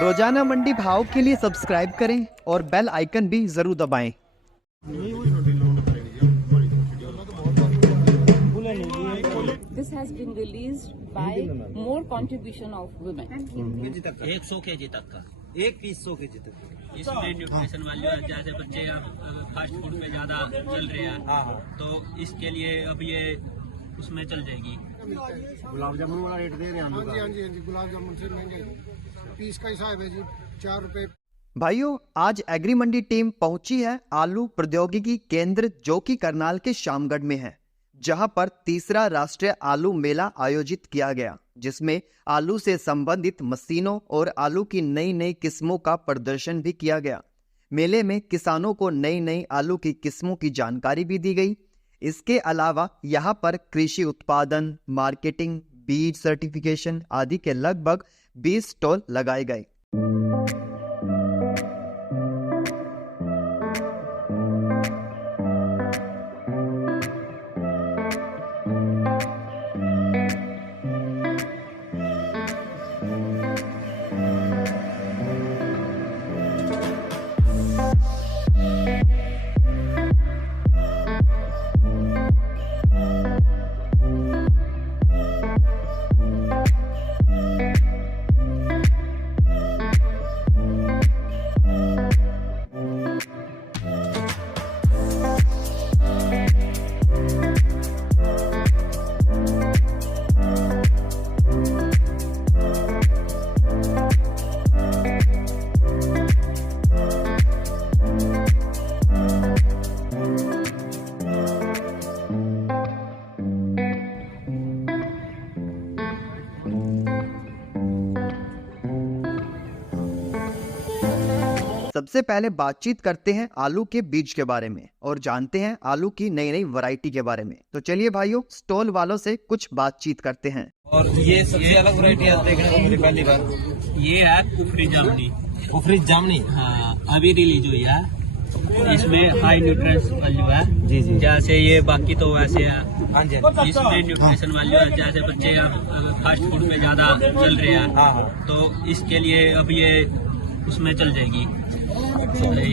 रोजाना मंडी भाव के लिए सब्सक्राइब करें और बेल आइकन भी जरूर दबाएं। This has been released by more contribution of women. 100 kg तक का, एक पीस 100 kg तक। इसमें न्यूट्रिशन वैल्यू है, जैसे बच्चे फास्ट फूड पे ज्यादा चल रहे हैं, तो इसके लिए अब ये उसमें चल जाएगी। गुलाब जामुन वाला रेट दे रहे हैं। हाँ जी, गुलाब जामुन से महंगे पीस का हिसाब है जी, 4 रुपए। भाइयों, आज एग्री मंडी टीम पहुंची है आलू प्रौद्योगिकी केंद्र जो कि करनाल के शामगढ़ में है, जहां पर तीसरा राष्ट्रीय आलू मेला आयोजित किया गया, जिसमें आलू से संबंधित मशीनों और आलू की नई नई किस्मों का प्रदर्शन भी किया गया। मेले में किसानों को नई नई आलू की किस्मों की जानकारी भी दी गई। इसके अलावा यहां पर कृषि उत्पादन, मार्केटिंग, बीज सर्टिफिकेशन आदि के लगभग 20 स्टॉल लगाए गए। सबसे पहले बातचीत करते हैं आलू के बीज के बारे में और जानते हैं आलू की नई नई वैरायटी के बारे में। तो चलिए भाइयों, स्टॉल वालों से कुछ बातचीत करते हैं। और ये सबसे अलग वैरायटी देखने को मिली पहली बार, ये है कुफरी जामनी। कुफरी जामनी, हाँ, अभी रिलीज हुई है। इसमें हाई न्यूट्रिएंट्स वैल्यू है। जी जी, जैसे ये बाकी तो वैसे है। हाँ जी, इसमें न्यूट्रिशन वैल्यू है, जैसे बच्चे फास्ट फूड पे ज्यादा चल रहे हैं, तो इसके लिए अब ये उसमें चल जाएगी,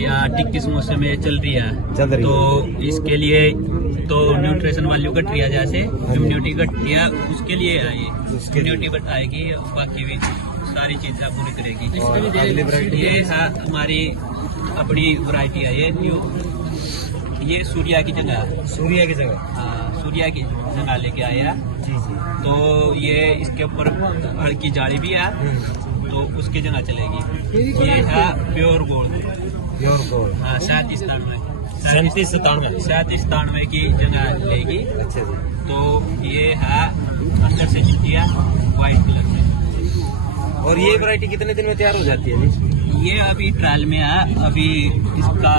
या टिक्की समोसे में चल रही है, तो इसके लिए तो न्यूट्रिशन वैल्यू घट रही है, जैसे इम्यूनिटी घट रही है, उसके लिए है ये इम्यूनिटी बढ़ाएगी, बाकी भी सारी चीजें पूरी करेगी। ये है हमारी अपनी वैरायटी है, ये न्यू, ये सूर्या की जगह है। सूर्या की जगह, हाँ, सूर्या की जगह लेके आए हैं। तो ये इसके ऊपर हल्की जाली भी है, तो उसकी जगह चलेगी। ये है प्योर गोल्ड। प्योर गोल्ड, हाँ, 37-97 की जगह लेगी। अच्छा जी, तो ये है अंदर से चिट्ठी है व्हाइट कलर में। और ये वैरायटी कितने दिन में तैयार हो जाती है जी? ये अभी ट्रायल में है, अभी इसका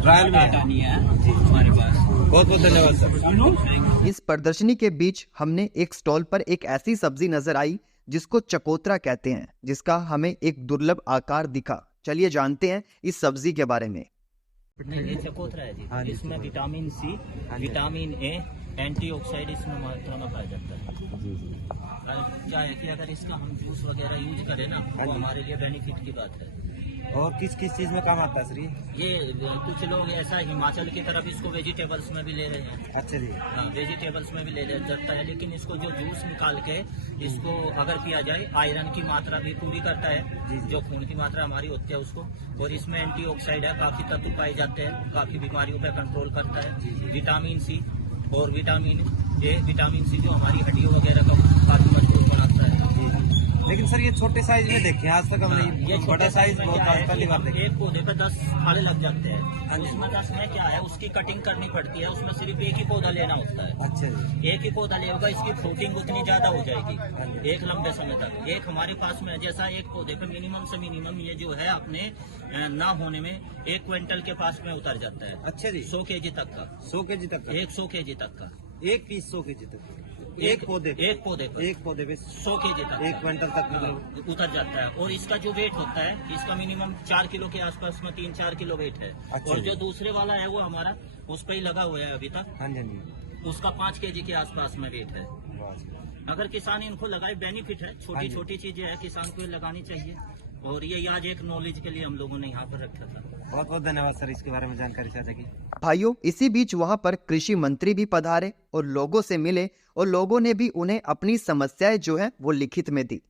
ट्रायल में नहीं है हमारे पास। बहुत बहुत धन्यवाद सर। इस प्रदर्शनी के बीच हमने एक स्टॉल पर एक ऐसी सब्जी नजर आई जिसको चकोतरा कहते हैं, जिसका हमें एक दुर्लभ आकार दिखा। चलिए जानते हैं इस सब्जी के बारे में। ये चकोतरा है जी। हाँ, इसमें vitamin C, vitamin A, antioxidant इसमें मात्रा में पाया जाता है। क्या है कि अगर इसका हम जूस वगैरह यूज करें ना, तो हमारे लिए बेनिफिट की बात है। और किस किस चीज में काम आता है सर ये कुछ लोग ऐसा हिमाचल की तरफ इसको वेजिटेबल्स में भी ले रहे हैं। अच्छा जी, हाँ, वेजिटेबल्स में भी ले जाता है, लेकिन इसको जो जूस निकाल के इसको अगर पिया जाए, आयरन की मात्रा भी पूरी करता है, जो खून की मात्रा हमारी होती है उसको। और इसमें एंटीऑक्सीडेंट है, काफी तत्व पाए जाते हैं, काफी बीमारियों पर कंट्रोल करता है। विटामिन सी और विटामिन ए, विटामिन सी जो हमारी हड्डियों वगैरह का काफी मजबूत बनाता है। लेकिन सर ये छोटे साइज में देखे आज तक हम नहीं, ये बड़ा साइज बहुत पहली बार देखे। एक पौधे पे 10 फल लग जाते हैं। उसमें 10 में क्या है, उसकी कटिंग करनी पड़ती है, उसमें सिर्फ एक ही पौधा लेना होता है। अच्छा जी, एक ही पौधा लेगा, इसकी फ्रूटिंग उतनी ज्यादा हो जाएगी एक लंबे समय तक। एक हमारे पास में जैसा एक पौधे पे मिनिमम से मिनिमम ये जो है अपने ना होने में 1 क्विंटल के पास में उतर जाता है। अच्छा जी, 100 kg तक का। 100 kg तक का, 100 kg तक का एक पीस 100 kg तक, एक पौधे पे 100 kg तक, 1 क्विंटल तक उतर जाता है। और इसका जो वेट होता है, इसका मिनिमम 4 किलो के आसपास में 3-4 किलो वेट है। अच्छा, और जो दूसरे वाला है वो हमारा उस पर ही लगा हुआ है अभी तक। हाँ जी, उसका 5 kg के आसपास में वेट है। अगर किसान इनको लगाए, बेनिफिट है, छोटी छोटी चीजें है, किसान को लगानी चाहिए और ये आज एक नॉलेज के लिए हम लोगों ने यहाँ पर रखा था। बहुत बहुत धन्यवाद सर इसके बारे में जानकारी साझा की। भाइयों, इसी बीच वहां पर कृषि मंत्री भी पधारे और लोगों से मिले और लोगों ने भी उन्हें अपनी समस्याएं जो है वो लिखित में दी।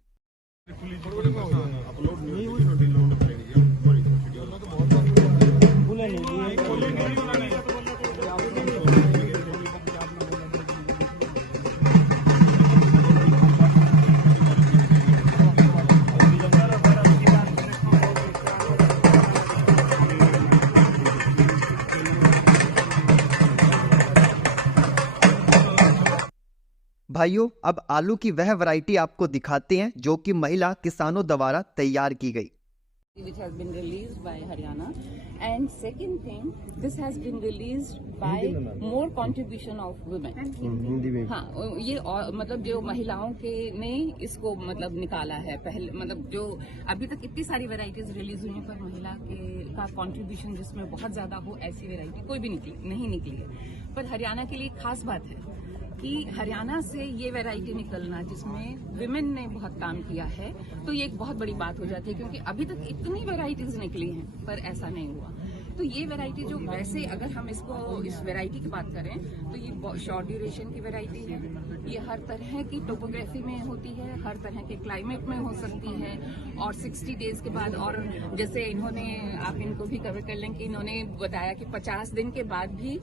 भाइयों, अब आलू की वह वैरायटी आपको दिखाते हैं जो कि महिला किसानों द्वारा तैयार की गई। Which has been released by Haryana, and second thing, this has been released by more contribution of women. हाँ, ये मतलब जो महिलाओं के ने इसको मतलब निकाला है पहले, मतलब जो अभी तक इतनी सारी वैरायटीज रिलीज हुई हैं पर महिला के का कंट्रीब्यूशन जिसमें बहुत ज्यादा हो, ऐसी वैरायटी कोई भी नहीं निकली है। पर हरियाणा के लिए खास बात है कि हरियाणा से ये वैरायटी निकलना जिसमें विमेन ने बहुत काम किया है, तो ये एक बहुत बड़ी बात हो जाती है, क्योंकि अभी तक इतनी वैरायटीज निकली हैं पर ऐसा नहीं हुआ। तो ये वैरायटी जो वैसे अगर हम इस वैरायटी की बात करें तो ये शॉर्ट ड्यूरेशन की वैरायटी है। ये हर तरह की टोपोग्राफी में होती है, हर तरह के क्लाइमेट में हो सकती है, और 60 डेज के बाद, और जैसे इन्होंने, आप इनको भी कवर कर लें कि इन्होंने बताया कि 50 दिन के बाद भी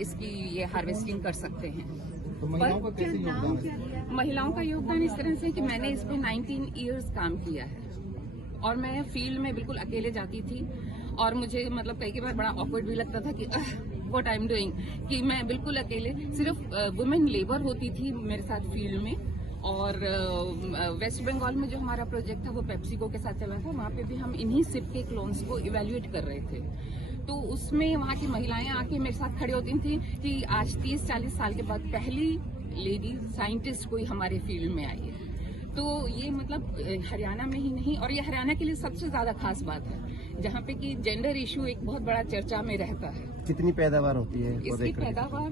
इसकी ये हार्वेस्टिंग कर सकते हैं। तो महिलाओं का कैसे योगदान है? महिलाओं का योगदान इस तरह से कि मैंने इस पे 19 इयर्स काम किया है और मैं फील्ड में बिल्कुल अकेले जाती थी, और मुझे मतलब कई बार बड़ा ऑकवर्ड भी लगता था कि व्हाट आई एम डूइंग, कि मैं बिल्कुल अकेले, सिर्फ वुमेन लेबर होती थी मेरे साथ फील्ड में। और वेस्ट बंगाल में जो हमारा प्रोजेक्ट था वो पेप्सिको के साथ चला था, वहाँ पे भी हम इन्हीं सिप के क्लोन्स को इवेल्युएट कर रहे थे। तो उसमें वहाँ की महिलाएं आके मेरे साथ खड़ी होती थी कि आज 30-40 साल के बाद पहली लेडी साइंटिस्ट कोई हमारे फील्ड में आई है। तो ये मतलब हरियाणा में ही नहीं, और ये हरियाणा के लिए सबसे ज्यादा खास बात है जहाँ पे कि जेंडर इशू एक बहुत बड़ा चर्चा में रहता है। कितनी पैदावार होती है इसकी पैदावार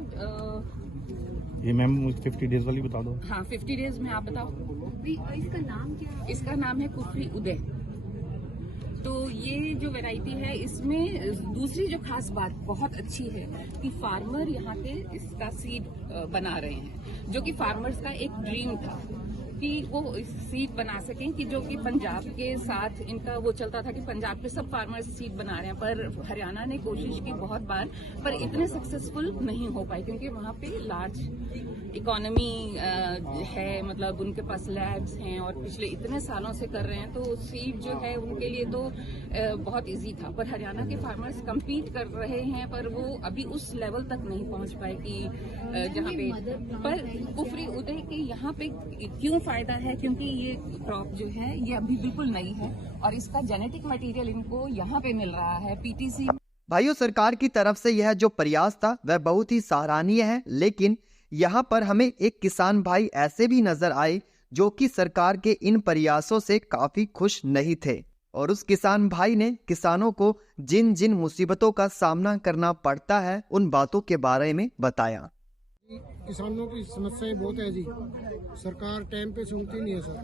ये मैम मुझे 50 डेज वाली बता दो। हाँ, 50 डेज में आप बताओ। इसका नाम क्या है? इसका नाम है कुफरी उदय। तो ये जो वैरायटी है, इसमें दूसरी जो खास बात बहुत अच्छी है कि फार्मर यहाँ के इसका सीड बना रहे हैं, जो कि फार्मर्स का एक ड्रीम था कि वो सीड बना सकें, कि जो कि पंजाब के साथ इनका वो चलता था कि पंजाब के सब फार्मर्स सीड बना रहे हैं, पर हरियाणा ने कोशिश की बहुत बार, पर इतने सक्सेसफुल नहीं हो पाए क्योंकि वहाँ पे लार्ज इकोनॉमी है, मतलब उनके पास लैब्स हैं और पिछले इतने सालों से कर रहे हैं, तो सीड जो है उनके लिए तो बहुत इजी था। पर हरियाणा के फार्मर्स कम्पीट कर रहे हैं, पर वो अभी उस लेवल तक नहीं पहुंच पाए कि जहाँ पे, पर कुफरी उदय के यहाँ पे क्यों फायदा है, क्योंकि ये क्रॉप जो है ये अभी बिल्कुल नई है और इसका जेनेटिक मटेरियल इनको यहाँ पे मिल रहा है पीटीसी। भाइयों, सरकार की तरफ से यह जो प्रयास था वह बहुत ही सराहनीय है, लेकिन यहाँ पर हमें एक किसान भाई ऐसे भी नजर आए जो कि सरकार के इन प्रयासों से काफी खुश नहीं थे, और उस किसान भाई ने किसानों को जिन जिन मुसीबतों का सामना करना पड़ता है उन बातों के बारे में बताया। किसानों की समस्याएं बहुत है जी, सरकार टाइम पे सुनती नहीं है सर।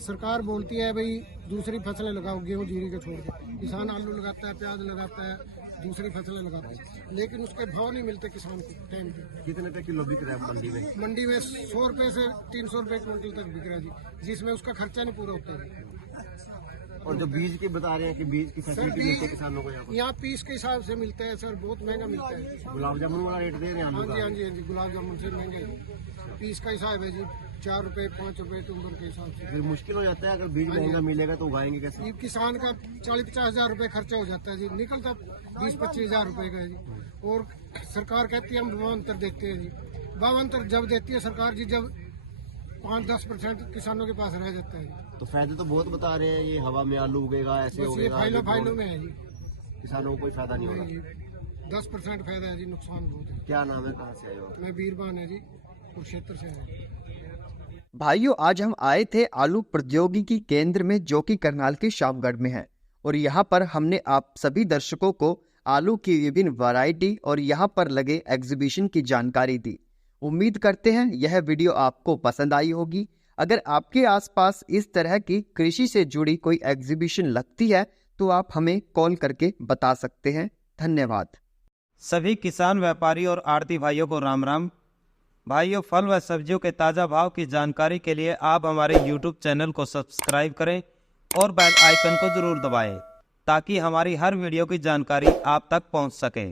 सरकार बोलती है भाई दूसरी फसलें लगाओ, गेहूं जीरी के छोड़ के, किसान आलू लगाता है, प्याज लगाता है, दूसरी फसलें लगाता है, लेकिन उसके भाव नहीं मिलते किसान को टाइम पे। कितने रुपए किलो बिक रहा है मंडी में? मंडी में 100 रुपए से 300 रुपए क्विंटल तक बिक रहा है जी, जिसमें उसका खर्चा नहीं पूरा होता है। और जो बीज की बता रहे हैं कि बीज की फैसिलिटी मिलती है किसानों को यहाँ पीस के हिसाब से मिलता है सर, बहुत महंगा मिलता है। गुलाब जामुन वाला रेट दे रहे हैं? हाँ जी, हाँ जी, हाँ जी, गुलाब जामुन से महंगे पीस का हिसाब है जी, 4 रुपए 5 रुपए टुम्बर के हिसाब से। फिर मुश्किल हो जाता है, अगर बीज महंगा मिलेगा तो उगाएंगे कैसे? ये किसान का 40-50 हजार रुपए खर्चा हो जाता है जी, निकलता 20-25 हजार रुपए का है जी। और सरकार कहती है हम भावांतर देते हैं जी, भावांतर जब देती है सरकार जी जब 5-10% किसानों के पास रह जाता है। तो फायदे तो बहुत बता रहे हैं, ये हवा में आलू उगेगा, ऐसे उगेगा, फाइलों में है जी, किसानों को कोई फायदा नहीं होगा। 10% फायदा है जी, नुकसान बहुत है। क्या नाम है, कहाँ से आए हो? मैं बीरबान है जी, कुरुक्षेत्र से है। भाइयों, आज हम आए थे आलू प्रौद्योगिकी केंद्र में जो कि करनाल के शामगढ़ में है, और यहाँ पर हमने आप सभी दर्शकों को आलू की विभिन्न वैरायटी और यहाँ पर लगे एग्जीबिशन की जानकारी दी। उम्मीद करते हैं यह वीडियो आपको पसंद आई होगी। अगर आपके आसपास इस तरह की कृषि से जुड़ी कोई एग्जीबिशन लगती है तो आप हमें कॉल करके बता सकते हैं। धन्यवाद। सभी किसान, व्यापारी और आड़ती भाइयों को राम राम। भाइयों, फल व सब्जियों के ताज़ा भाव की जानकारी के लिए आप हमारे YouTube चैनल को सब्सक्राइब करें और बेल आइकन को ज़रूर दबाएं ताकि हमारी हर वीडियो की जानकारी आप तक पहुंच सके।